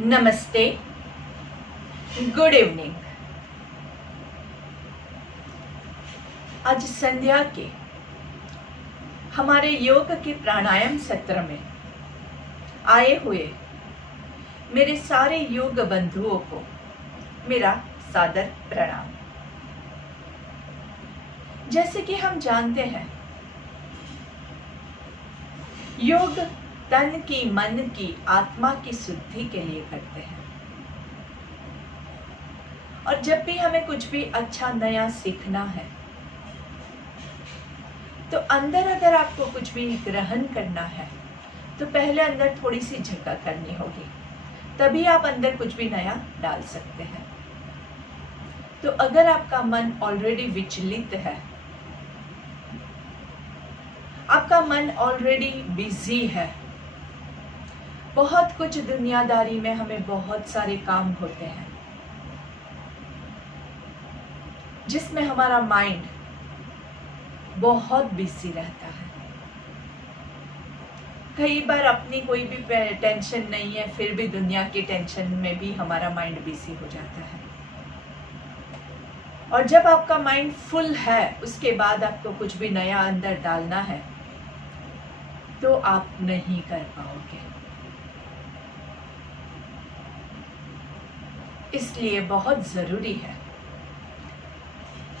नमस्ते, good evening. आज संध्या के हमारे योग के प्राणायाम सत्र में आए हुए मेरे सारे योग बंधुओं को मेरा सादर प्रणाम। जैसे कि हम जानते हैं, योग तन की, मन की, आत्मा की शुद्धि के लिए करते हैं। और जब भी हमें कुछ भी अच्छा नया सीखना है तो अंदर अगर आपको कुछ भी ग्रहण करना है तो पहले अंदर थोड़ी सी जगह करनी होगी, तभी आप अंदर कुछ भी नया डाल सकते हैं। तो अगर आपका मन ऑलरेडी विचलित है, आपका मन ऑलरेडी बिजी है, बहुत कुछ दुनियादारी में हमें बहुत सारे काम होते हैं जिसमें हमारा माइंड बहुत बिजी रहता है। कई बार अपनी कोई भी टेंशन नहीं है, फिर भी दुनिया की टेंशन में भी हमारा माइंड बिजी हो जाता है। और जब आपका माइंड फुल है, उसके बाद आपको कुछ भी नया अंदर डालना है तो आप नहीं कर पाओगे। इसलिए बहुत ज़रूरी है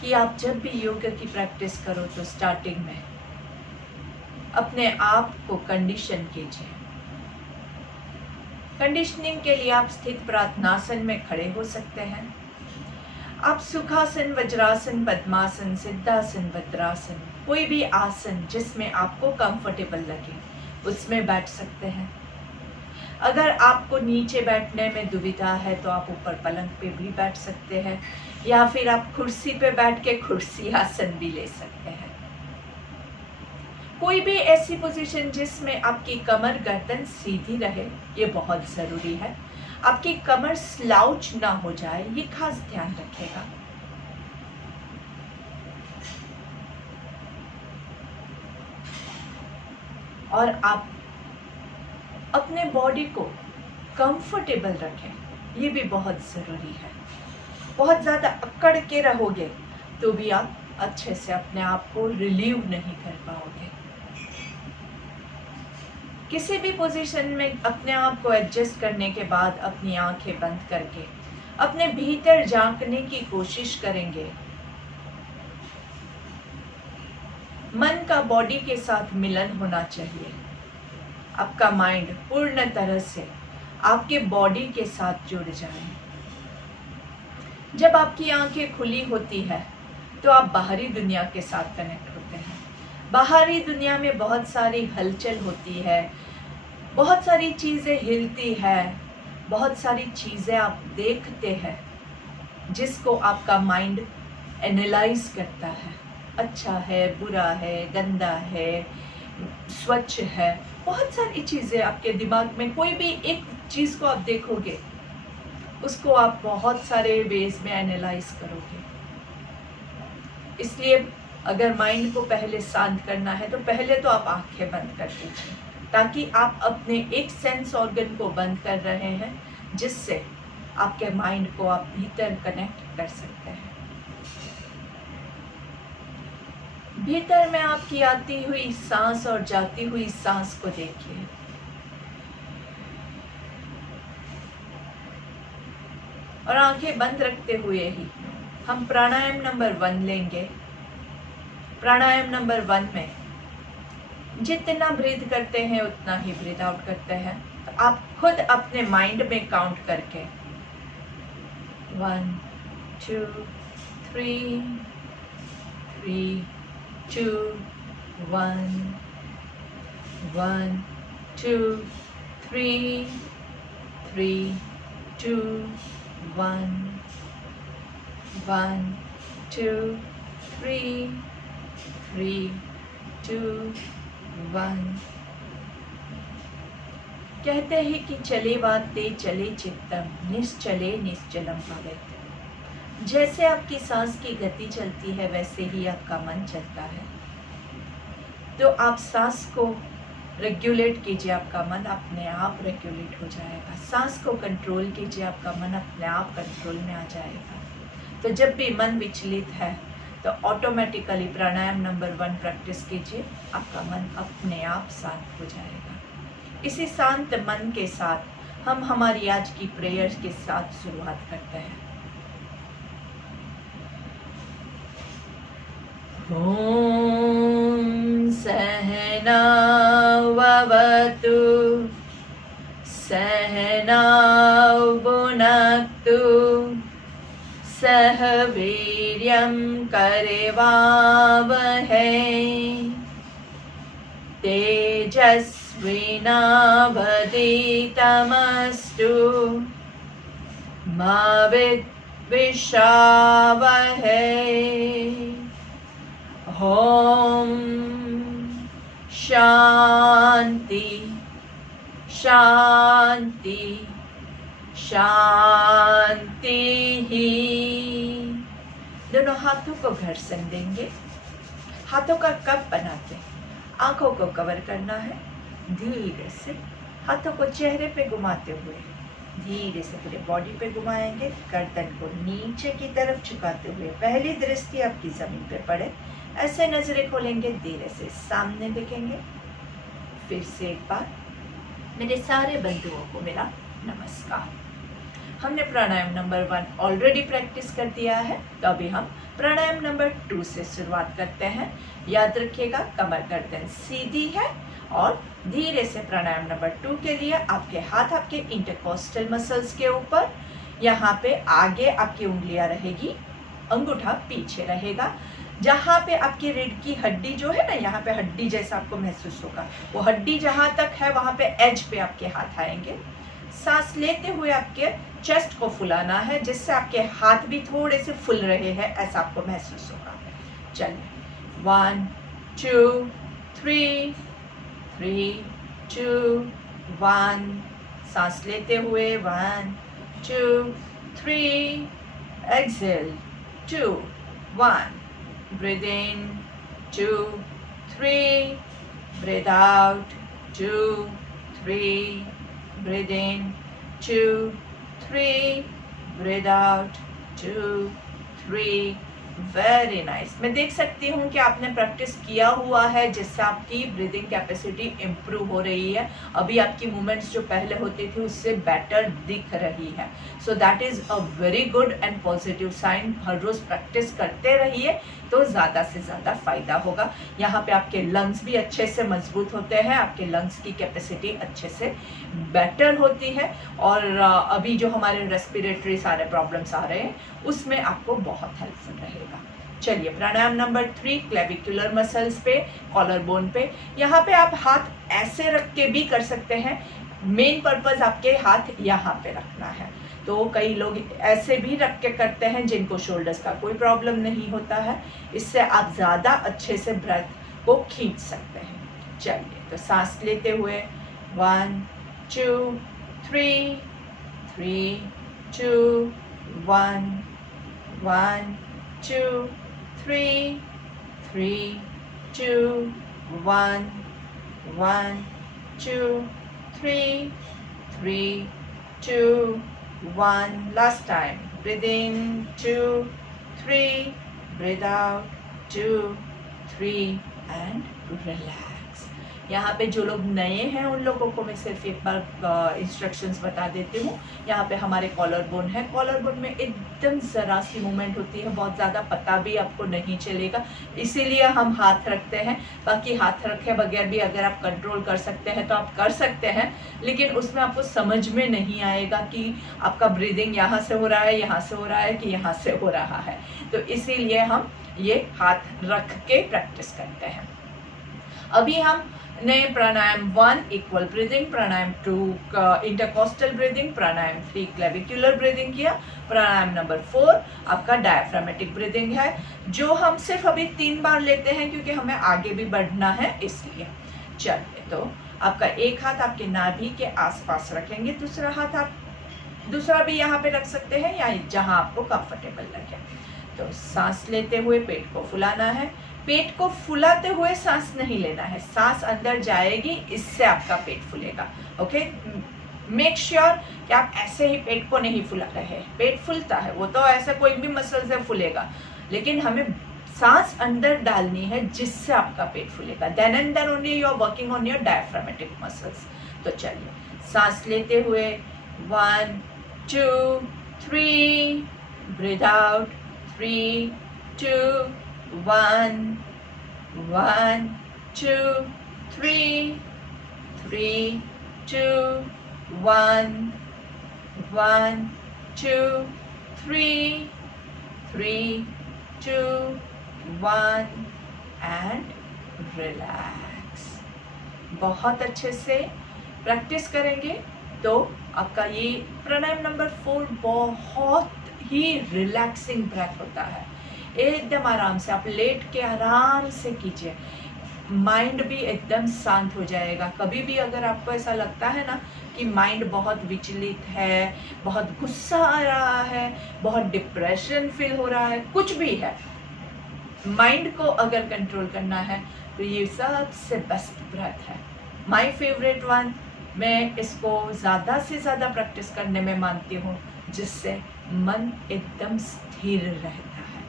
कि आप जब भी योग की प्रैक्टिस करो तो स्टार्टिंग में अपने आप को कंडीशन कीजिए। कंडीशनिंग के लिए आप स्थित प्रार्थनासन में खड़े हो सकते हैं। आप सुखासन, वज्रासन, पद्मासन, सिद्धासन, भद्रासन, कोई भी आसन जिसमें आपको कंफर्टेबल लगे उसमें बैठ सकते हैं। अगर आपको नीचे बैठने में दुविधा है तो आप ऊपर पलंग पे भी बैठ सकते हैं, या फिर आप कुर्सी पे बैठ के कुर्सी आसन भी ले सकते हैं। कोई भी ऐसी पोजीशन जिसमें आपकी कमर गर्दन सीधी रहे, ये बहुत ज़रूरी है। आपकी कमर स्लाउच ना हो जाए, ये खास ध्यान रखिएगा। और आप अपने बॉडी को कंफर्टेबल रखें, ये भी बहुत ज़रूरी है। बहुत ज़्यादा अकड़ के रहोगे तो भी आप अच्छे से अपने आप को रिलीव नहीं कर पाओगे। किसी भी पोजीशन में अपने आप को एडजस्ट करने के बाद अपनी आंखें बंद करके अपने भीतर झांकने की कोशिश करेंगे। मन का बॉडी के साथ मिलन होना चाहिए। आपका माइंड पूर्ण तरह से आपके बॉडी के साथ जुड़ जाए। जब आपकी आंखें खुली होती है तो आप बाहरी दुनिया के साथ कनेक्ट होते हैं। बाहरी दुनिया में बहुत सारी हलचल होती है, बहुत सारी चीज़ें हिलती है, बहुत सारी चीज़ें आप देखते हैं जिसको आपका माइंड एनालाइज करता है। अच्छा है, बुरा है, गंदा है, स्वच्छ है, बहुत सारी चीज़ें आपके दिमाग में। कोई भी एक चीज़ को आप देखोगे, उसको आप बहुत सारे वेज में एनालाइज करोगे। इसलिए अगर माइंड को पहले शांत करना है तो पहले तो आप आंखें बंद कर दीजिए, ताकि आप अपने एक सेंस ऑर्गन को बंद कर रहे हैं जिससे आपके माइंड को आप भीतर कनेक्ट कर सकते हैं। भीतर में आपकी आती हुई सांस और जाती हुई सांस को देखिए। और आंखें बंद रखते हुए ही हम प्राणायाम नंबर 1 लेंगे। प्राणायाम नंबर 1 में जितना ब्रीथ करते हैं उतना ही ब्रीथ आउट करते हैं। तो आप खुद अपने माइंड में काउंट करके 1 2 3 3 2 1 1 2 3 3 2 1 1 2 3 3 2 1। कहते हैं कि चले वाते चले चित्तम, निश्चले निश्चलम भवेत्। जैसे आपकी सांस की गति चलती है वैसे ही आपका मन चलता है। तो आप सांस को रेगुलेट कीजिए आपका मन, अपने आप रेगुलेट हो जाएगा। सांस को कंट्रोल कीजिए, आपका मन अपने आप कंट्रोल में आ जाएगा। तो जब भी मन विचलित है तो ऑटोमेटिकली प्राणायाम नंबर 1 प्रैक्टिस कीजिए, आपका मन अपने आप शांत हो जाएगा। इसी शांत मन के साथ हम हमारी आज की प्रेयर्स के साथ शुरुआत करते हैं। ओम सहना ववतु सहना भुनक्तु सह वीर्यं करवावहै तेजस्विनावधीतमस्तु मा विद्विषावहै। ओम शांति शांति शांति ही। दोनों हाथों को घर्षण देंगे। हाथों का कप बनाते हैं, आंखों को कवर करना है। धीरे से हाथों को चेहरे पे घुमाते हुए धीरे से पूरे बॉडी पे घुमाएंगे। गर्दन को नीचे की तरफ झुकाते हुए पहली दृष्टि आपकी जमीन पे पड़े, ऐसे नजरें खोलेंगे, धीरे से सामने देखेंगे। फिर से एक बार मेरे सारे बंधुओं को मेरा नमस्कार। हमने प्राणायाम नंबर 1 ऑलरेडी प्रैक्टिस कर दिया है, तो अभी हम प्राणायाम नंबर 2 से शुरुआत करते हैं। याद रखिएगा, कमर गर्दन सीधी है और धीरे से प्राणायाम नंबर 2 के लिए आपके हाथ आपके इंटरकोस्टल मसल्स के ऊपर, यहाँ पे आगे आपकी उंगलियां रहेगी, अंगूठा पीछे रहेगा। जहाँ पे आपकी रीढ़ की हड्डी जो है ना, यहाँ पे हड्डी जैसा आपको महसूस होगा, वो हड्डी जहाँ तक है वहाँ पे एज पे आपके हाथ आएंगे। सांस लेते हुए आपके चेस्ट को फुलाना है, जिससे आपके हाथ भी थोड़े से फुल रहे हैं, ऐसा आपको महसूस होगा। चलिए 1 2 3 3 2 1। सांस लेते हुए 1 2 3, exhale 2 1, breathe in 2 3, breathe out 2 3, breathe in 2 3, breathe out 2 3। Very nice. मैं देख सकती हूँ कि आपने प्रैक्टिस किया हुआ है, जिससे आपकी ब्रीदिंग कैपेसिटी इम्प्रूव हो रही है। अभी आपकी मूवमेंट्स जो पहले होती थी उससे बेटर दिख रही है। So that is a very good and positive sign. हर रोज़ प्रैक्टिस करते रहिए तो ज़्यादा से ज़्यादा फ़ायदा होगा। यहाँ पे आपके लंग्स भी अच्छे से मजबूत होते हैं, आपके लंग्स की कैपेसिटी अच्छे से बेटर होती है, और अभी जो हमारे रेस्पिरेटरी सारे प्रॉब्लम्स आ रहे हैं उसमें आपको बहुत हेल्पफुल रहेगा। चलिए प्राणायाम नंबर 3 क्लेविकुलर मसल्स पे, कॉलर बोन पे। यहाँ पे आप हाथ ऐसे रख के भी कर सकते हैं, मेन पर्पस आपके हाथ यहाँ पे रखना है। तो कई लोग ऐसे भी रख के करते हैं जिनको शोल्डर्स का कोई प्रॉब्लम नहीं होता है, इससे आप ज़्यादा अच्छे से ब्रेथ को खींच सकते हैं। चलिए तो सांस लेते हुए 1 2 3 3 2 1 1 2 3 3 2 1 1 2 3 3 2 1। Last time. Breathe in 2 3, breathe out 2 3 and relax। यहाँ पे जो लोग नए हैं उन लोगों को मैं सिर्फ एक बार इंस्ट्रक्शंस बता देती हूँ। यहाँ पे हमारे कॉलर बोन है, कॉलर बोन में एकदम ज़रा सी मूवमेंट होती है, बहुत ज़्यादा पता भी आपको नहीं चलेगा, इसीलिए हम हाथ रखते हैं। बाकी हाथ रखे बगैर भी अगर आप कंट्रोल कर सकते हैं तो आप कर सकते हैं, लेकिन उसमें आपको समझ में नहीं आएगा कि आपका ब्रीदिंग यहाँ से हो रहा है, यहाँ से हो रहा है कि यहाँ से हो रहा है। तो इसीलिए हम ये हाथ रख के प्रैक्टिस करते हैं। अभी हम ने प्राणायाम 1 इक्वल ब्रीदिंग, प्राणायाम 2 इंटरकोस्टल ब्रीदिंग, प्राणायाम 3 क्लेविकुलर ब्रीदिंग किया। प्राणायाम नंबर 4 आपका डायफ्रामेटिक ब्रीदिंग है, जो हम सिर्फ अभी 3 बार लेते हैं क्योंकि हमें आगे भी बढ़ना है इसलिए। चलिए तो आपका एक हाथ आपके नाभि के आसपास रखेंगे, दूसरा हाथ आप दूसरा भी यहाँ पे रख सकते हैं या जहाँ आपको कंफर्टेबल लगे। तो सांस लेते हुए पेट को फुलाना है, पेट को फुलाते हुए सांस नहीं लेना है, सांस अंदर जाएगी, इससे आपका पेट फूलेगा। ओके, मेक श्योर कि आप ऐसे ही पेट को नहीं फुला रहे हैं। पेट फूलता है, वो तो ऐसा कोई भी मसल से फूलेगा, लेकिन हमें सांस अंदर डालनी है जिससे आपका पेट फूलेगा। Then and then only you are working on your diaphragmatic muscles. तो चलिए सांस लेते हुए 1 2 3, ब्रीथ आउट 3 2 1 1 2 3 3 2 1 1 2 3 3 2 1 एंड रिलैक्स। बहुत अच्छे से प्रैक्टिस करेंगे तो आपका ये प्राणायाम नंबर 4 बहुत ही रिलैक्सिंग ब्रेथ होता है। एकदम आराम से आप लेट के आराम से कीजिए, माइंड भी एकदम शांत हो जाएगा। कभी भी अगर आपको ऐसा लगता है ना कि माइंड बहुत विचलित है, बहुत गुस्सा आ रहा है, बहुत डिप्रेशन फील हो रहा है, कुछ भी है, माइंड को अगर कंट्रोल करना है तो ये सबसे बेस्ट ब्रेथ है। My favourite one. मैं इसको ज़्यादा से ज़्यादा प्रैक्टिस करने में मानती हूँ, जिससे मन एकदम स्थिर रहता है।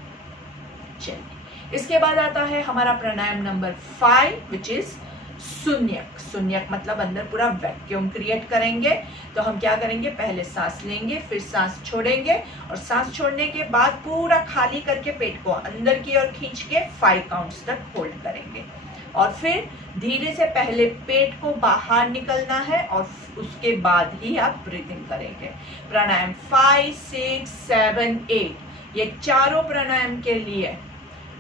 चलिए, इसके बाद आता है हमारा प्राणायाम नंबर 5 विच इज शून्यक। शून्यक मतलब अंदर पूरा वैक्यूम क्रिएट करेंगे। तो हम क्या करेंगे, पहले सांस लेंगे, फिर सांस छोड़ेंगे, और सांस छोड़ने के बाद पूरा खाली करके पेट को अंदर की ओर खींच के 5 काउंट्स तक होल्ड करेंगे, और फिर धीरे से पहले पेट को बाहर निकलना है और उसके बाद ही आप ब्रीथिंग करेंगे। प्राणायाम 5 6 7 8 ये चारों प्राणायाम के लिए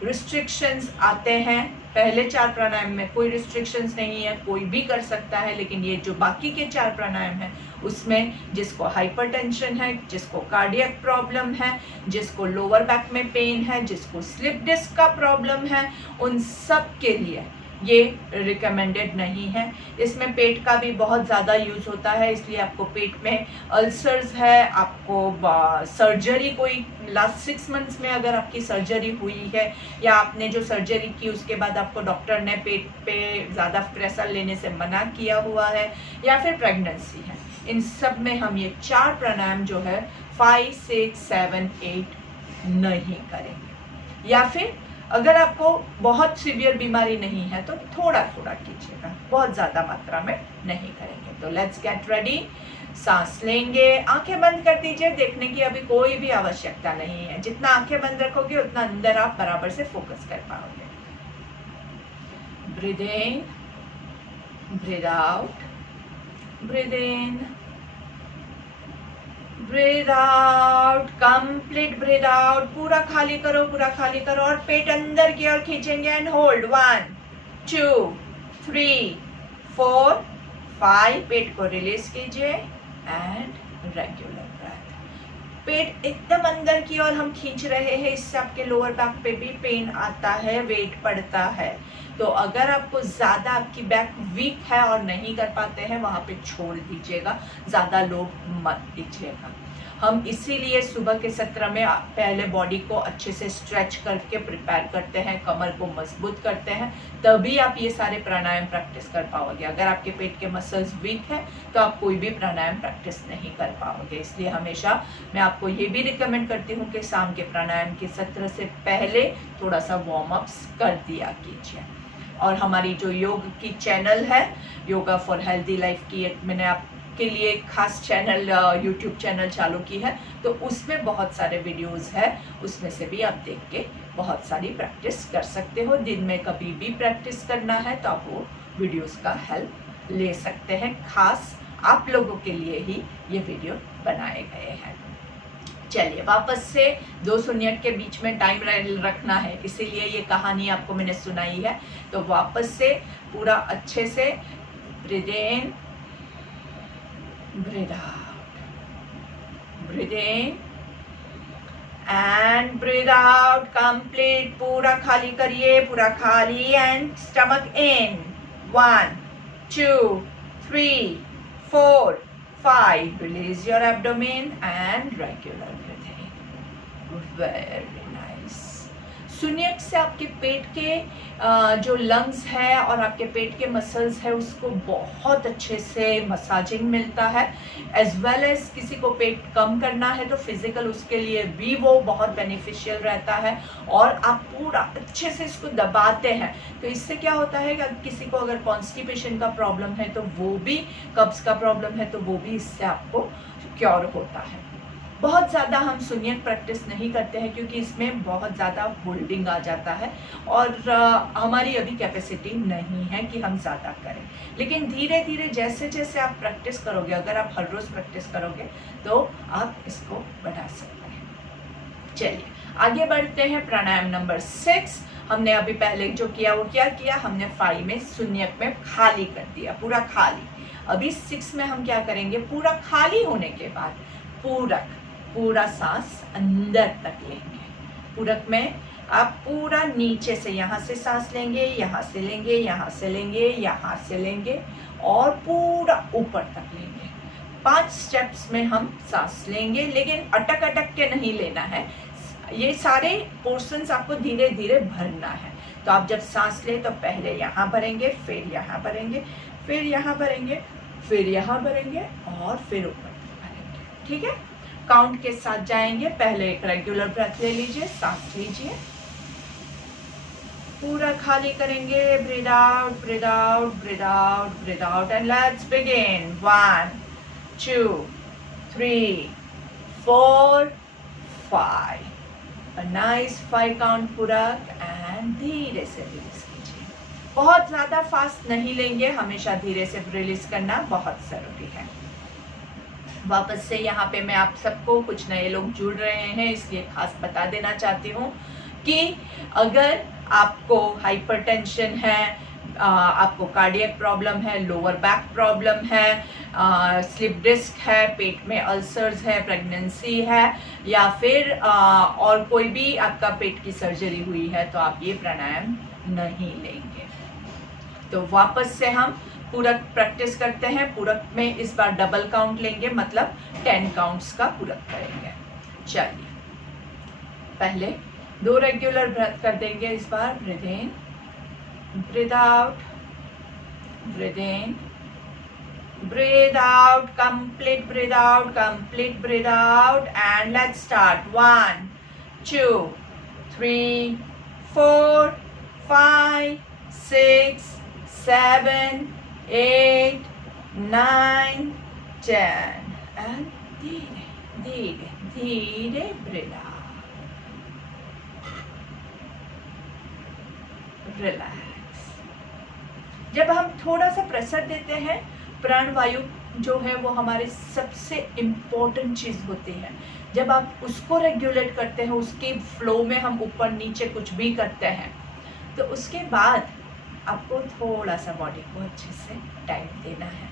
रिस्ट्रिक्शंस आते हैं। पहले 4 प्राणायाम में कोई रिस्ट्रिक्शंस नहीं है, कोई भी कर सकता है, लेकिन ये जो बाकी के 4 प्राणायाम हैं उसमें जिसको हाइपरटेंशन है, जिसको कार्डियक प्रॉब्लम है, जिसको लोअर बैक में पेन है, जिसको स्लिप डिस्क का प्रॉब्लम है, उन सब के लिए ये रिकमेंडेड नहीं है। इसमें पेट का भी बहुत ज़्यादा यूज़ होता है, इसलिए आपको पेट में अल्सर्स है, आपको सर्जरी कोई लास्ट 6 मंथ्स में अगर आपकी सर्जरी हुई है, या आपने जो सर्जरी की उसके बाद आपको डॉक्टर ने पेट पे ज़्यादा प्रेशर लेने से मना किया हुआ है, या फिर प्रेगनेंसी है, इन सब में हम ये 4 प्राणायाम जो है 5 6 7 8 नहीं करेंगे। या फिर अगर आपको बहुत सीवियर बीमारी नहीं है तो थोड़ा थोड़ा कीजिएगा, बहुत ज़्यादा मात्रा में नहीं करेंगे। तो लेट्स गेट रेडी। सांस लेंगे, आंखें बंद कर दीजिए, देखने की अभी कोई भी आवश्यकता नहीं है। जितना आंखें बंद रखोगे उतना अंदर आप बराबर से फोकस कर पाओगे। Breathe in, breathe out, breathe in, breathe out, complete breathe out, पूरा खाली करो, पूरा खाली करो, और पेट अंदर की ओर खींचेंगे एंड होल्ड 1 2 3 4 5, पेट को रिलीज कीजिए एंड रेगुलर ब्रेथ। पेट एकदम अंदर की ओर हम खींच रहे हैं, इससे आपके लोअर बैक पे भी पेन आता है, वेट पड़ता है। तो अगर आपको ज़्यादा आपकी बैक वीक है और नहीं कर पाते हैं, वहाँ पे छोड़ दीजिएगा, ज़्यादा लोड मत दीजिएगा। हम इसीलिए सुबह के सत्र में पहले बॉडी को अच्छे से स्ट्रेच करके प्रिपेयर करते हैं, कमर को मजबूत करते हैं, तभी आप ये सारे प्राणायाम प्रैक्टिस कर पाओगे। अगर आपके पेट के मसल्स वीक है तो आप कोई भी प्राणायाम प्रैक्टिस नहीं कर पाओगे। इसलिए हमेशा मैं आपको ये भी रिकमेंड करती हूँ कि शाम के प्राणायाम के सत्र से पहले थोड़ा सा वार्म अप्स कर दिया कीजिए। और हमारी जो योग की चैनल है, योगा फॉर हेल्दी लाइफ की, मैंने आपके लिए खास चैनल यूट्यूब चैनल चालू की है, तो उसमें बहुत सारे वीडियोस है, उसमें से भी आप देख के बहुत सारी प्रैक्टिस कर सकते हो। दिन में कभी भी प्रैक्टिस करना है तो आप वो वीडियोस का हेल्प ले सकते हैं। खास आप लोगों के लिए ही ये वीडियो बनाए गए हैं। चलिए वापस से 2 शून्यक के बीच में टाइम रखना है, इसीलिए ये कहानी आपको मैंने सुनाई है। तो वापस से पूरा अच्छे से breathe in, breathe out, breathe in and breathe out, complete पूरा खाली करिए, पूरा खाली, and stomach in 1 2 3 4 5, release your abdomen and regular breathing. Very nice. शून्यक से आपके पेट के जो लंग्स है और आपके पेट के मसल्स है उसको बहुत अच्छे से मसाजिंग मिलता है, एज वेल एज किसी को पेट कम करना है तो फिजिकल उसके लिए भी वो बहुत बेनिफिशियल रहता है। और आप पूरा अच्छे से इसको दबाते हैं तो इससे क्या होता है कि किसी को अगर कॉन्स्टिपेशन का प्रॉब्लम है तो वो भी, कब्ज का प्रॉब्लम है तो वो भी इससे आपको क्योर होता है। बहुत ज़्यादा हम शून्यक प्रैक्टिस नहीं करते हैं क्योंकि इसमें बहुत ज़्यादा होल्डिंग आ जाता है और हमारी अभी कैपेसिटी नहीं है कि हम ज़्यादा करें। लेकिन धीरे धीरे जैसे जैसे आप प्रैक्टिस करोगे, अगर आप हर रोज़ प्रैक्टिस करोगे तो आप इसको बढ़ा सकते हैं। चलिए आगे बढ़ते हैं। प्राणायाम नंबर 6 हमने अभी पहले जो किया वो क्या किया, हमने 5 में शून्यक में खाली कर दिया, पूरा खाली। अभी 6 में हम क्या करेंगे, पूरा खाली होने के बाद पूरा सांस अंदर तक लेंगे। पूरक में आप पूरा नीचे से, यहाँ से सांस लेंगे, यहाँ से लेंगे, यहाँ से लेंगे, यहाँ से लेंगे और पूरा ऊपर तक लेंगे। 5 स्टेप्स में हम सांस लेंगे, लेकिन अटक अटक के नहीं लेना है। ये सारे पोर्शंस आपको धीरे धीरे भरना है। तो आप जब सांस लें तो पहले यहाँ भरेंगे, फिर यहाँ भरेंगे, फिर यहाँ भरेंगे, फिर यहाँ भरेंगे और फिर ऊपर भरेंगे। ठीक है, काउंट के साथ जाएंगे। पहले एक रेगुलर ब्रेथ ले लीजिए, सांस लीजिए, पूरा खाली करेंगे। Breathe out, breathe out, breathe out, breathe out and let's begin. 1 2 3 4 5। Nice 5 count पूरा एंड धीरे से रिलीज कीजिए। बहुत ज्यादा फास्ट नहीं लेंगे, हमेशा धीरे से रिलीज करना बहुत जरूरी है। वापस से यहाँ पे मैं आप सबको, कुछ नए लोग जुड़ रहे हैं इसलिए खास बता देना चाहती हूँ कि अगर आपको हाइपरटेंशन है, आपको कार्डियक प्रॉब्लम है, लोअर बैक प्रॉब्लम है, स्लिप डिस्क है, पेट में अल्सर्स है, प्रेगनेंसी है या फिर और कोई भी आपका पेट की सर्जरी हुई है तो आप ये प्राणायाम नहीं लेंगे। तो वापस से हम पूरक प्रैक्टिस करते हैं। पूरक में इस बार डबल काउंट लेंगे, मतलब 10 काउंट्स का पूरक करेंगे। चलिए पहले 2 रेगुलर ब्रेथ कर देंगे। इस बार breathe in, breathe out, breathe in, breathe out, complete breathe out, complete breathe out and let's start. 1 2 3 4 5 6 7 8 9 10 and धीरे धीरे धीरे ब्रीथ आउट, रिलैक्स। जब हम थोड़ा सा प्रेशर देते हैं, प्राण वायु जो है वो हमारे सबसे इम्पोर्टेंट चीज होती है। जब आप उसको रेगुलेट करते हैं, उसके फ्लो में हम ऊपर नीचे कुछ भी करते हैं, तो उसके बाद आपको थोड़ा सा बॉडी को अच्छे से टाइम देना है।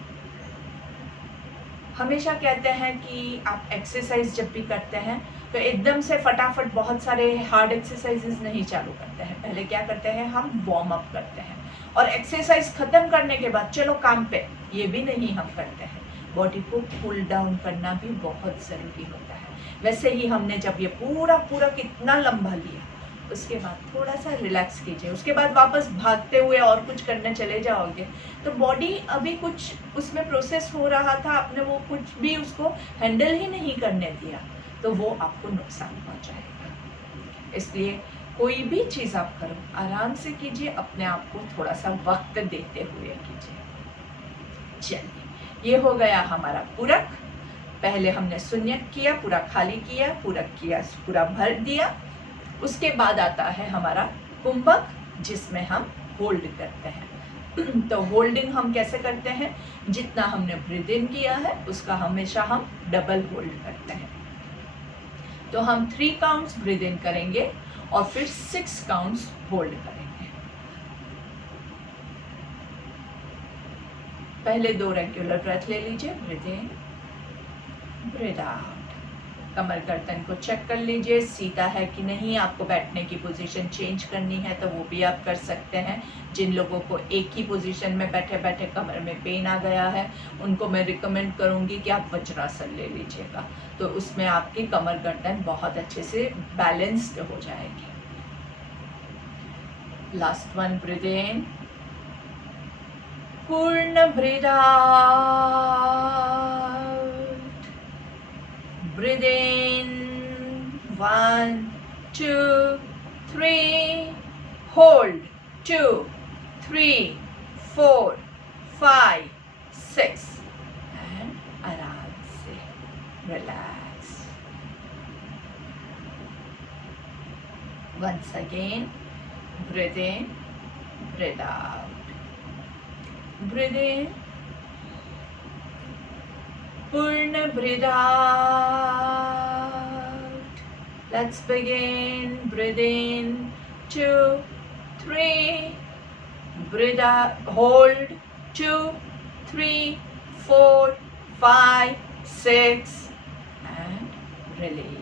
हमेशा कहते हैं कि आप एक्सरसाइज जब भी करते हैं तो एकदम से फटाफट बहुत सारे हार्ड एक्सरसाइजेस नहीं चालू करते हैं। पहले क्या करते हैं, हम वार्म अप करते हैं और एक्सरसाइज खत्म करने के बाद चलो काम पे, ये भी नहीं हम करते हैं। बॉडी को कूल डाउन करना भी बहुत ज़रूरी होता है। वैसे ही हमने जब ये पूरा कितना लंबा लिया, उसके बाद थोड़ा सा रिलैक्स कीजिए। उसके बाद वापस भागते हुए और कुछ करने चले जाओगे तो बॉडी अभी कुछ उसमें प्रोसेस हो रहा था, आपने वो कुछ भी उसको हैंडल ही नहीं करने दिया तो वो आपको नुकसान पहुंचाएगा। इसलिए कोई भी चीज़ आप करो आराम से कीजिए, अपने आप को थोड़ा सा वक्त देते हुए कीजिए। चलिए ये हो गया हमारा पूरक। पहले हमने शून्यक किया, पूरा खाली किया, पूरक किया, पूरा भर दिया। उसके बाद आता है हमारा कुंभक, जिसमें हम होल्ड करते हैं। तो होल्डिंग हम कैसे करते हैं, जितना हमने ब्रीथ इन किया है उसका हमेशा हम डबल होल्ड करते हैं। तो हम 3 काउंट्स ब्रीथ इन करेंगे और फिर 6 काउंट्स होल्ड करेंगे। पहले 2 रेगुलर ब्रेथ ले लीजिए, ब्रीथ इन, ब्रीथ आउट। कमर गर्दन को चेक कर लीजिए सीधा है कि नहीं। आपको बैठने की पोजीशन चेंज करनी है तो वो भी आप कर सकते हैं। जिन लोगों को एक ही पोजीशन में बैठे बैठे कमर में पेन आ गया है, उनको मैं रिकमेंड करूंगी कि आप वज्रासन ले लीजिएगा, तो उसमें आपकी कमर गर्दन बहुत अच्छे से बैलेंस्ड हो जाएगी। Last one, breathe in. Purna breathe out. Breathe in. 1, 2, 3. Hold. 2, 3, 4, 5, 6. And आराम से relax. Once again, breathe in, breathe out. Breathe in. Purna breathe out. Let's begin. Breathe in. 2, 3. Breathe out. Hold. 2, 3, 4, 5, 6. And release.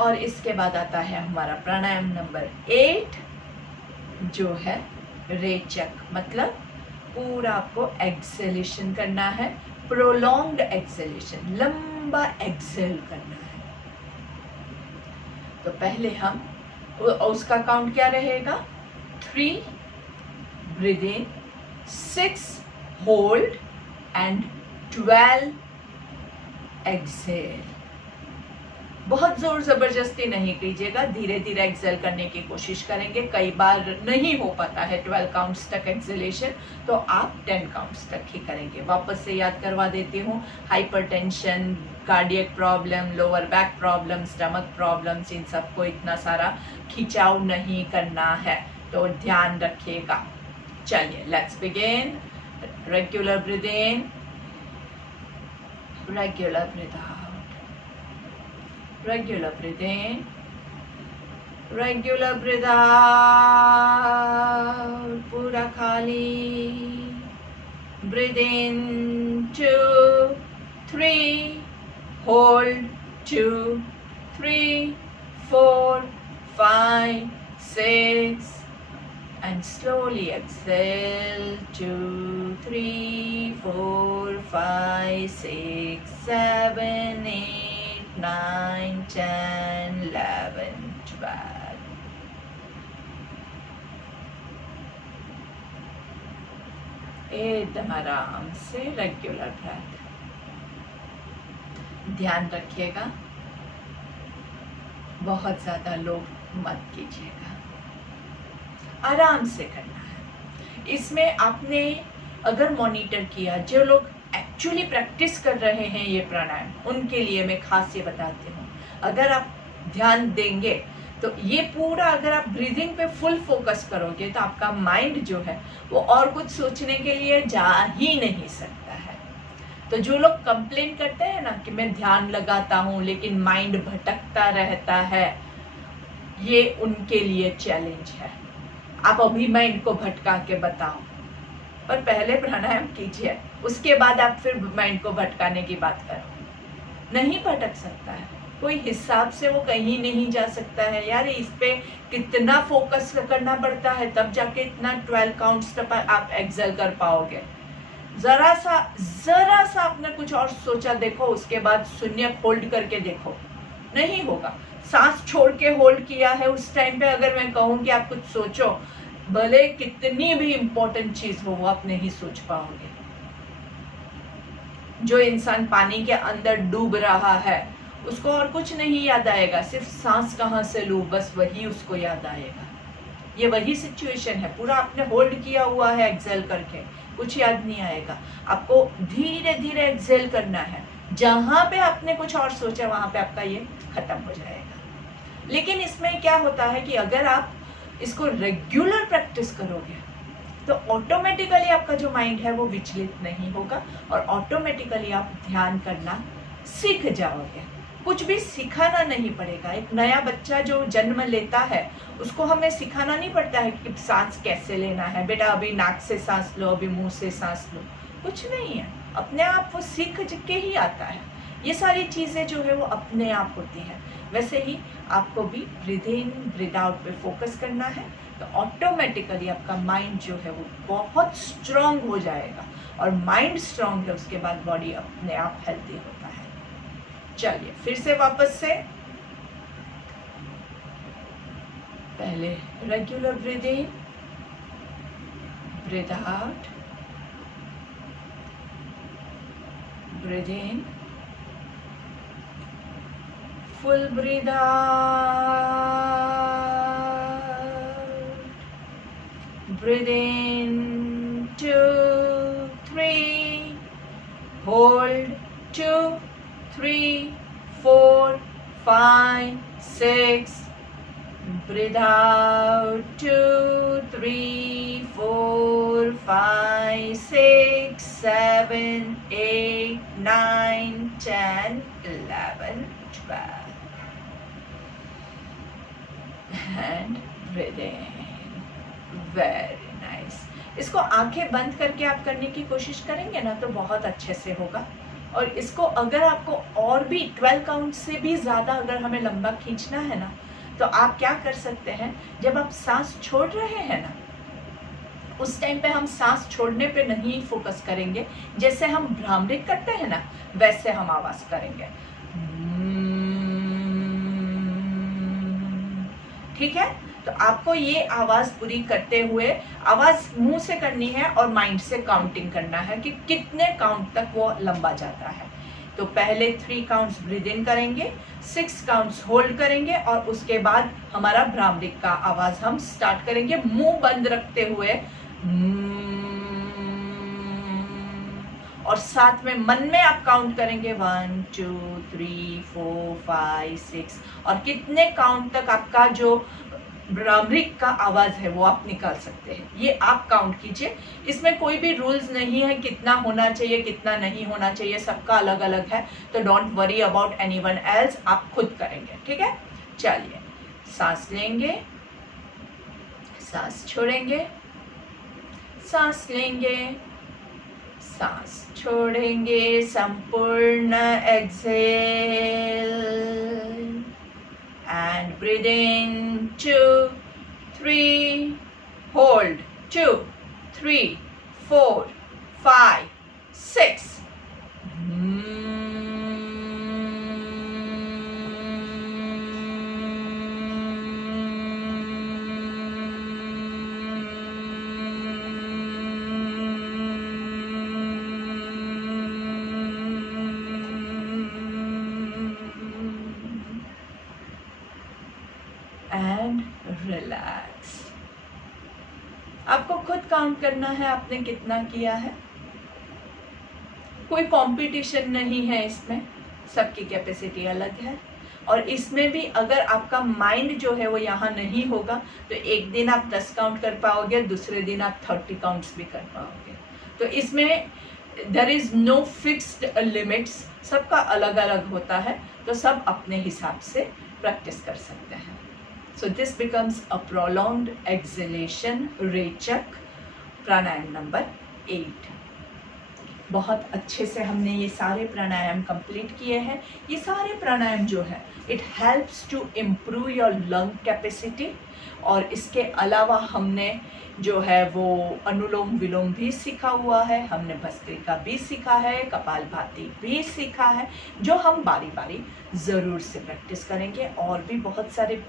और इसके बाद आता है हमारा प्राणायाम number 8, जो है रेचक, मतलब पूरा आपको एक्सेलेशन करना है, प्रोलॉन्ग्ड एक्सेलेशन, लंबा एक्सेल करना है। तो पहले हम उसका काउंट क्या रहेगा? 3 breathe in, 6 hold and 12 exhale. बहुत जोर जबरदस्ती नहीं कीजिएगा, धीरे धीरे एक्सेल करने की कोशिश करेंगे। कई बार नहीं हो पाता है 12 काउंट्स तक एक्सेलेशन, तो आप 10 काउंट्स तक ही करेंगे। वापस से याद करवा देती हूँ, hypertension, cardiac problem, lower back problem, stomach problems, इन सबको इतना सारा खिंचाव नहीं करना है, तो ध्यान रखिएगा। चलिए let's begin. Regular breathe in, regular breathe out, regular breathe in, regular breathe out, पूरा खाली। Breathe in, 2, 3, hold, 2, 3, 4, 5, 6, and slowly exhale, 2, 3, 4, 5, 6, 7, 8, 9, 10, 11, 12. एकदम आराम से रेगुलर ब्रेथ। ध्यान रखिएगा, बहुत ज्यादा लोग मत कीजिएगा, आराम से करना है। इसमें आपने अगर मॉनिटर किया, जो लोग एक्चुअली प्रैक्टिस कर रहे हैं ये प्राणायाम, उनके लिए मैं खास ये बताती हूँ, अगर आप ध्यान देंगे तो ये पूरा, अगर आप ब्रीदिंग पे फुल फोकस करोगे तो आपका माइंड जो है वो और कुछ सोचने के लिए जा ही नहीं सकता है। तो जो लोग कंप्लेन करते हैं ना कि मैं ध्यान लगाता हूँ लेकिन माइंड भटकता रहता है, ये उनके लिए चैलेंज है। आप अभी माइंड को भटका के बताओ, पर पहले प्राणायाम कीजिए, उसके बाद आप फिर माइंड को भटकाने की बात करो। नहीं भटक सकता है, कोई हिसाब से वो कहीं नहीं जा सकता है। यार इस पे कितना फोकस करना पड़ता है, तब जाके इतना 12 काउंट्स तक आप एक्सेल कर पाओगे। जरा सा आपने कुछ और सोचा, देखो उसके बाद शून्य होल्ड करके देखो, नहीं होगा। सांस छोड़ के होल्ड किया है, उस टाइम पे अगर मैं कहूँ कि आप कुछ सोचो, भले कितनी भी इंपॉर्टेंट चीज हो वो आप नहीं सोच पाओगे। जो इंसान पानी के अंदर डूब रहा है उसको और कुछ नहीं याद आएगा, सिर्फ सांस कहाँ से लूं, बस वही उसको याद आएगा। ये वही सिचुएशन है, पूरा आपने होल्ड किया हुआ है एक्सेल करके, कुछ याद नहीं आएगा। आपको धीरे धीरे एक्सेल करना है, जहां पे आपने कुछ और सोचा वहां पे आपका ये खत्म हो जाएगा। लेकिन इसमें क्या होता है कि अगर आप इसको रेगुलर प्रैक्टिस करोगे तो ऑटोमेटिकली आपका जो माइंड है वो विचलित नहीं होगा और ऑटोमेटिकली आप ध्यान करना सीख जाओगे। कुछ भी सिखाना नहीं पड़ेगा। एक नया बच्चा जो जन्म लेता है उसको हमें सिखाना नहीं पड़ता है कि सांस कैसे लेना है, बेटा अभी नाक से सांस लो, अभी मुंह से सांस लो, कुछ नहीं है, अपने आप वो सीख के ही आता है। ये सारी चीज़ें जो है वो अपने आप होती हैं। वैसे ही आपको भी ब्रीथ इन ब्रीथ आउट पे फोकस करना है, तो ऑटोमेटिकली आपका माइंड जो है वो बहुत स्ट्रांग हो जाएगा, और माइंड स्ट्रांग है उसके बाद बॉडी अपने आप हेल्दी होता है। चलिए फिर से वापस से, पहले regular breathe in, breathe out, breathe in, full breathe out, breathe in 2, 3, hold 2, 3, 4, 5, 6, breathe out 2, 3, 4, 5, 6, 7, 8, 9, 10, 11, 12. And breathe in. Very nice. इसको आंखें बंद करके आप करने की कोशिश करेंगे ना तो बहुत अच्छे से होगा। और इसको अगर आपको और भी 12 काउंट से भी ज़्यादा अगर हमें लंबा खींचना है ना, तो आप क्या कर सकते हैं, जब आप सांस छोड़ रहे हैं ना, उस टाइम पे हम सांस छोड़ने पे नहीं फोकस करेंगे, जैसे हम भ्रामरिक करते हैं ना वैसे हम आवाज़ करेंगे। ठीक है, तो आपको ये आवाज़ पूरी करते हुए आवाज़ मुंह से करनी है और माइंड से काउंटिंग करना है कि कितने काउंट तक वो लंबा जाता है। तो पहले 3 काउंट्स ब्रीद इन करेंगे, 6 काउंट्स होल्ड करेंगे, और उसके बाद हमारा भ्रामरिक का आवाज़ हम स्टार्ट करेंगे मुंह बंद रखते हुए, और साथ में मन में आप काउंट करेंगे 1, 2, 3, 4, 5, 6, और कितने काउंट तक आपका जो भ्रामरिक का आवाज है वो आप निकाल सकते हैं, ये आप काउंट कीजिए। इसमें कोई भी रूल्स नहीं है कितना होना चाहिए कितना नहीं होना चाहिए, सबका अलग अलग है, तो don't worry about anyone else, आप खुद करेंगे। ठीक है, चलिए सांस लेंगे, सांस छोड़ेंगे, सांस लेंगे, सांस छोड़ेंगे, संपूर्ण Excel and breathe in 2, 3, hold 2, 3, 4, 5, 6. And relax. आपको खुद काउंट करना है आपने कितना किया है, कोई कंपटीशन नहीं है इसमें, सबकी कैपेसिटी अलग है। और इसमें भी अगर आपका माइंड जो है वो यहाँ नहीं होगा तो एक दिन आप 10 काउंट कर पाओगे, दूसरे दिन आप 30 काउंट्स भी कर पाओगे। तो इसमें there is no fixed limits, सबका अलग अलग होता है, तो सब अपने हिसाब से प्रैक्टिस कर सकते हैं। So this becomes a prolonged exhalation, rechak pranayama number 8। बहुत अच्छे से हमने ये सारे प्राणायाम कंप्लीट किए हैं। ये सारे प्राणायाम जो है it helps to improve your lung capacity, और इसके अलावा हमने जो है वो अनुलोम विलोम भी सीखा हुआ है, हमने भस्त्रिका भी सीखा है, कपालभाति भी सीखा है, जो हम बारी बारी ज़रूर से प्रैक्टिस करेंगे। और भी बहुत सारे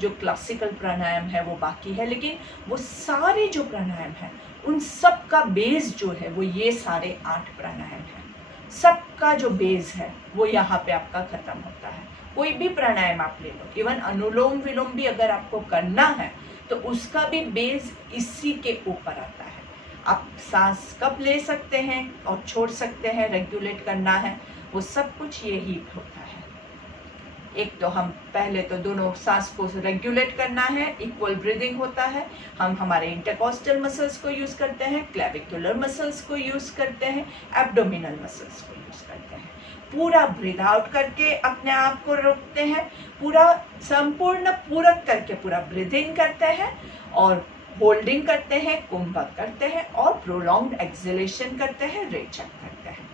जो क्लासिकल प्राणायाम है वो बाकी है, लेकिन वो सारे जो प्राणायाम हैं उन सब का बेस जो है वो ये सारे 8 प्राणायाम हैं। सबका जो बेस है वो यहाँ पे आपका ख़त्म होता है। कोई भी प्राणायाम आप ले लो, इवन अनुलोम विलोम भी अगर आपको करना है तो उसका भी बेस इसी के ऊपर आता है। आप सांस कब ले सकते हैं और छोड़ सकते हैं, रेगुलेट करना है, वो सब कुछ यही होता है। एक तो हम पहले तो दोनों सांस को रेगुलेट करना है, इक्वल ब्रीदिंग होता है, हम हमारे इंटरकॉस्टल मसल्स को यूज़ करते हैं, क्लेविकुलर मसल्स को यूज़ करते हैं, एब्डोमिनल मसल्स को यूज़ करते हैं। पूरा ब्रीद आउट करके अपने आप को रोकते हैं, पूरा संपूर्ण पूरक करके पूरा ब्रीद इन करते हैं, और होल्डिंग करते हैं, कुंभक करते हैं, और प्रोलॉन्ग्ड एक्सहेलेशन करते हैं, रेचक करते हैं।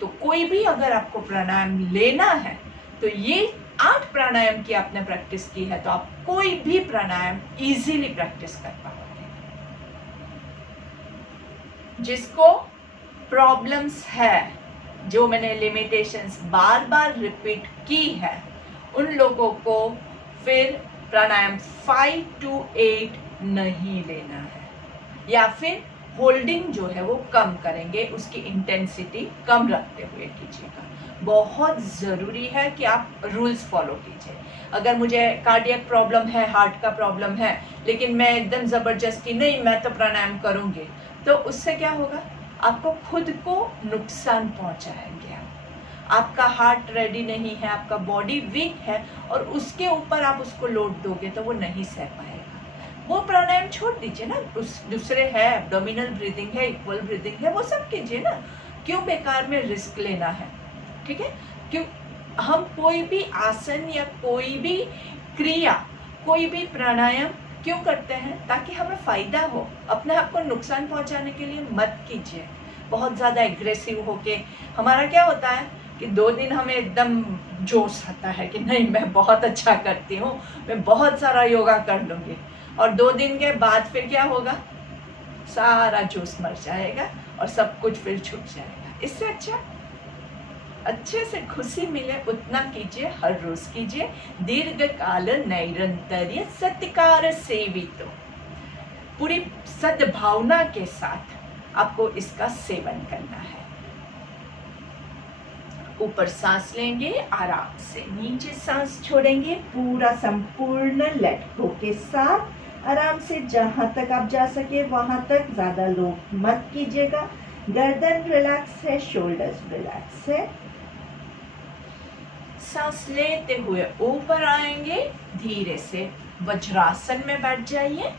तो कोई भी अगर आपको प्राणायाम लेना है तो ये 8 प्राणायाम की आपने प्रैक्टिस की है तो आप कोई भी प्राणायाम इजीली प्रैक्टिस कर पाओगे। जिसको प्रॉब्लम्स है, जो मैंने लिमिटेशंस बार बार रिपीट की है, उन लोगों को फिर प्राणायाम 5 to 8 नहीं लेना है, या फिर होल्डिंग जो है वो कम करेंगे, उसकी इंटेंसिटी कम रखते हुए कीजिएगा। बहुत ज़रूरी है कि आप रूल्स फॉलो कीजिए। अगर मुझे कार्डियक प्रॉब्लम है, हार्ट का प्रॉब्लम है, लेकिन मैं एकदम ज़बरदस्ती नहीं मैं तो प्राणायाम करूँगी, तो उससे क्या होगा, आपको खुद को नुकसान पहुँचाएंगे। आपका हार्ट रेडी नहीं है, आपका बॉडी वीक है, और उसके ऊपर आप उसको लोड दोगे तो वो नहीं सह पाएगा। वो प्राणायाम छोड़ दीजिए ना, उस दूसरे है, एब्डोमिनल ब्रीदिंग है, इक्वल ब्रीदिंग है, वो सब कीजिए ना। क्यों बेकार में रिस्क लेना है, ठीक है? क्यों हम कोई भी आसन या कोई भी क्रिया, कोई भी प्राणायाम क्यों करते हैं? ताकि हमें फ़ायदा हो। अपने आप को नुकसान पहुंचाने के लिए मत कीजिए। बहुत ज़्यादा एग्रेसिव होके हमारा क्या होता है कि 2 दिन हमें एकदम जोश आता है कि नहीं मैं बहुत अच्छा करती हूँ, मैं बहुत सारा योगा कर लूँगी, और 2 दिन के बाद फिर क्या होगा, सारा जोश मर जाएगा और सब कुछ फिर छूट जाएगा। इससे अच्छा अच्छे से खुशी मिले उतना कीजिए, हर रोज कीजिए। दीर्घ काल नैरंतर्य सत्कार सेवितो, पूरी सद्भावना के साथ आपको इसका सेवन करना है। ऊपर सांस लेंगे, आराम से नीचे सांस छोड़ेंगे, पूरा संपूर्ण लेट गो के साथ आराम से जहां तक आप जा सके वहां तक, ज्यादा लोड मत कीजिएगा। गर्दन रिलैक्स है, शोल्डर्स रिलैक्स है। सांस लेते हुए ऊपर आएंगे, धीरे से वज्रासन में बैठ जाइए।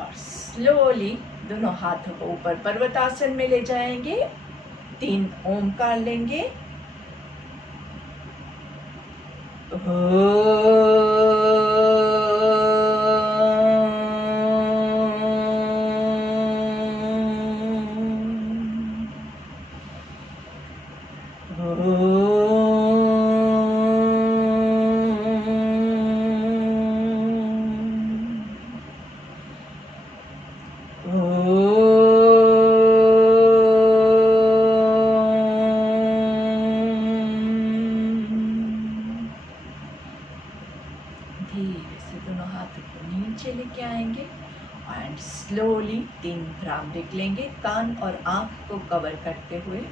और स्लोली दोनों हाथों को ऊपर पर्वतासन में ले जाएंगे। 3 ओमकार लेंगे। धीरे से दोनों हाथों को नीचे लेके आएंगे एंड स्लोली 3 भ्रामरी लेंगे, कान और आंख को कवर करते हुए।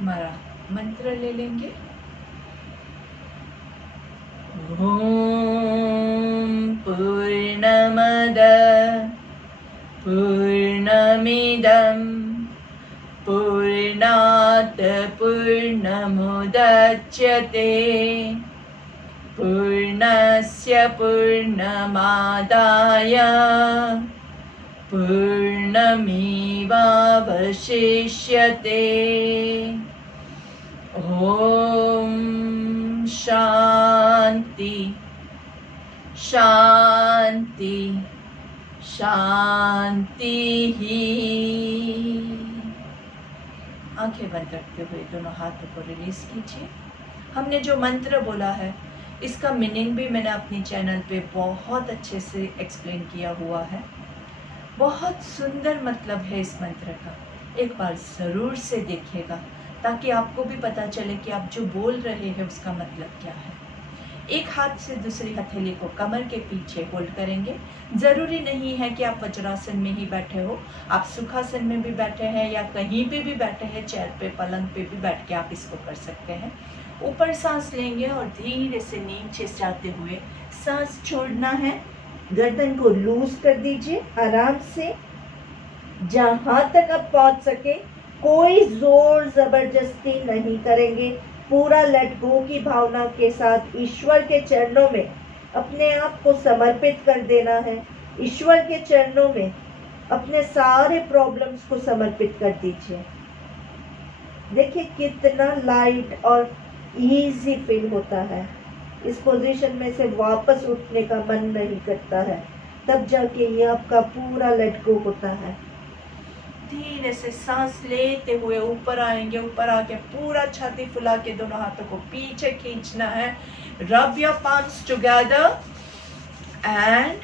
हमारा मंत्र ले लेंगे। ओम पूर्णमद पूर्णमिदं पूर्णात् पूर्णमुदच्यते पूर्णस्य पूर्णमादाय पूर्णमेवावशिष्यते। ओम शांति शांति शांति ही। आंखें बंद रखते हुए दोनों हाथों को रिलीज कीजिए। हमने जो मंत्र बोला है इसका मीनिंग भी मैंने अपनी चैनल पे बहुत अच्छे से एक्सप्लेन किया हुआ है। बहुत सुंदर मतलब है इस मंत्र का, एक बार ज़रूर से देखिएगा ताकि आपको भी पता चले कि आप जो बोल रहे हैं उसका मतलब क्या है। एक हाथ से दूसरी हथेली को कमर के पीछे होल्ड करेंगे। ज़रूरी नहीं है कि आप वज्रासन में ही बैठे हो, आप सुखासन में भी बैठे हैं या कहीं पे भी बैठे हैं, चेयर पे पलंग पे भी बैठ के आप इसको कर सकते हैं। ऊपर सांस लेंगे और धीरे से नीचे जाते हुए सांस छोड़ना है। गर्दन को लूज कर दीजिए आराम से, जहां तक आप पहुंच सके। कोई जोर जबरदस्ती नहीं करेंगे, पूरा लेट गो की भावना के साथ ईश्वर के चरणों में अपने आप को समर्पित कर देना है। ईश्वर के चरणों में अपने सारे प्रॉब्लम्स को समर्पित कर दीजिए। देखिए कितना लाइट और इजी फील होता है। इस पोजीशन में से वापस उठने का मन नहीं करता है, तब जाके ये आपका पूरा लेट गो होता है। धीरे से सांस लेते हुए ऊपर आएंगे। ऊपर आके पूरा छाती फुला के दोनों हाथों को पीछे खींचना है। Rub your palms together and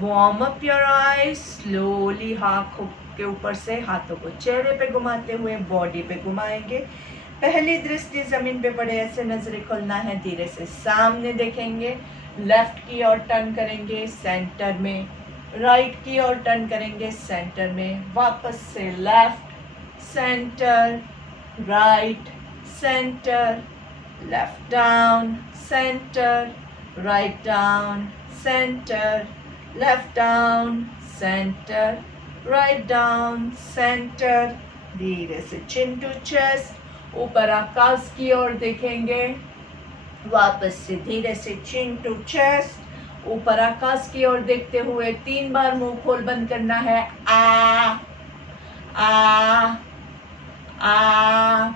warm up your eyes. Slowly आंखों के ऊपर से हाथों को चेहरे पे घुमाते हुए बॉडी पे घुमाएंगे। पहली दृष्टि जमीन पे पड़े ऐसे नजरें खोलना है। धीरे से सामने देखेंगे। लेफ्ट की ओर टर्न करेंगे सेंटर में, राइट की ओर टर्न करेंगे सेंटर में, वापस से left centre, right centre, left down centre, write down centre, left down centre, write down centre. धीरे से चिन टू चेस्ट, ऊपर आकाश की ओर देखेंगे। वापस से धीरे से चिन टू चेस्ट, ऊपर आकाश की ओर देखते हुए 3 बार मुंह खोल बंद करना है। आ आ आ।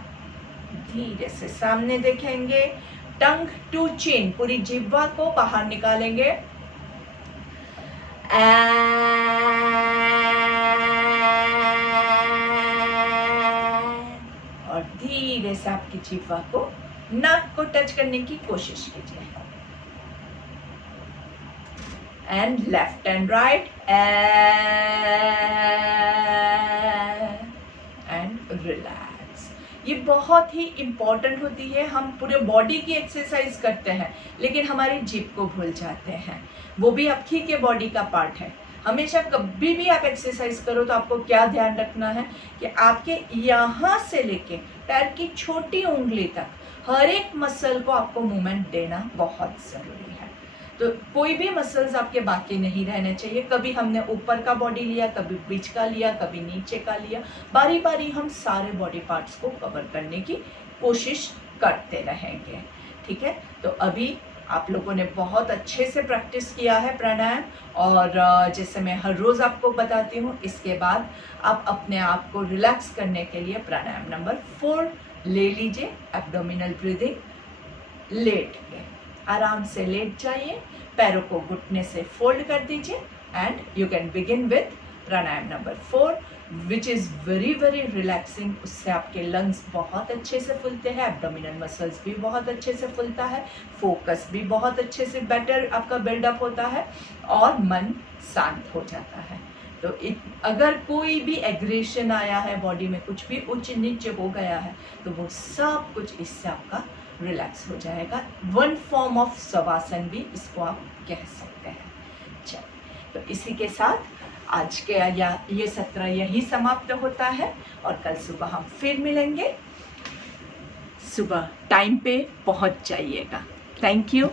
धीरे से सामने देखेंगे। टंग टू चिन, पूरी जिह्वा को बाहर निकालेंगे। और धीरे से आपकी जिह्वा को, नाक को टच करने की कोशिश कीजिए। And left and right and relax. ये बहुत ही इंपॉर्टेंट होती है। हम पूरे बॉडी की एक्सरसाइज करते हैं लेकिन हमारी जिभ को भूल जाते हैं। वो भी आपकी के बॉडी का पार्ट है। हमेशा कभी भी आप एक्सरसाइज करो तो आपको क्या ध्यान रखना है कि आपके यहाँ से लेके पैर की छोटी उंगली तक हर एक मसल को आपको मूवमेंट देना बहुत ज़रूरी है। तो कोई भी मसल्स आपके बाकी नहीं रहने चाहिए। कभी हमने ऊपर का बॉडी लिया, कभी बीच का लिया, कभी नीचे का लिया। बारी बारी हम सारे बॉडी पार्ट्स को कवर करने की कोशिश करते रहेंगे। ठीक है, तो अभी आप लोगों ने बहुत अच्छे से प्रैक्टिस किया है प्राणायाम, और जैसे मैं हर रोज़ आपको बताती हूँ, इसके बाद आप अपने आप को रिलैक्स करने के लिए प्राणायाम नंबर 4 ले लीजिए। Abdominal breathing. लेट के आराम से लेट जाइए, पैरों को घुटने से फोल्ड कर दीजिए and you can begin with pranayama number 4 which is very very relaxing. उससे आपके लंग्स बहुत अच्छे से फुलते हैं, एब्डोमिनल मसल्स भी बहुत अच्छे से फुलता है, फोकस भी बहुत अच्छे से बेटर आपका बिल्डअप होता है और मन शांत हो जाता है। तो अगर कोई भी एग्रेशन आया है बॉडी में, कुछ भी उच्च नीच हो गया है, तो वो सब कुछ इससे आपका रिलैक्स हो जाएगा। वन फॉर्म ऑफ शवासन भी इसको आप कह सकते हैं। चलिए, तो इसी के साथ आज के ये सत्र यही समाप्त होता है और कल सुबह हम फिर मिलेंगे। सुबह टाइम पे पहुंच जाइएगा। Thank you.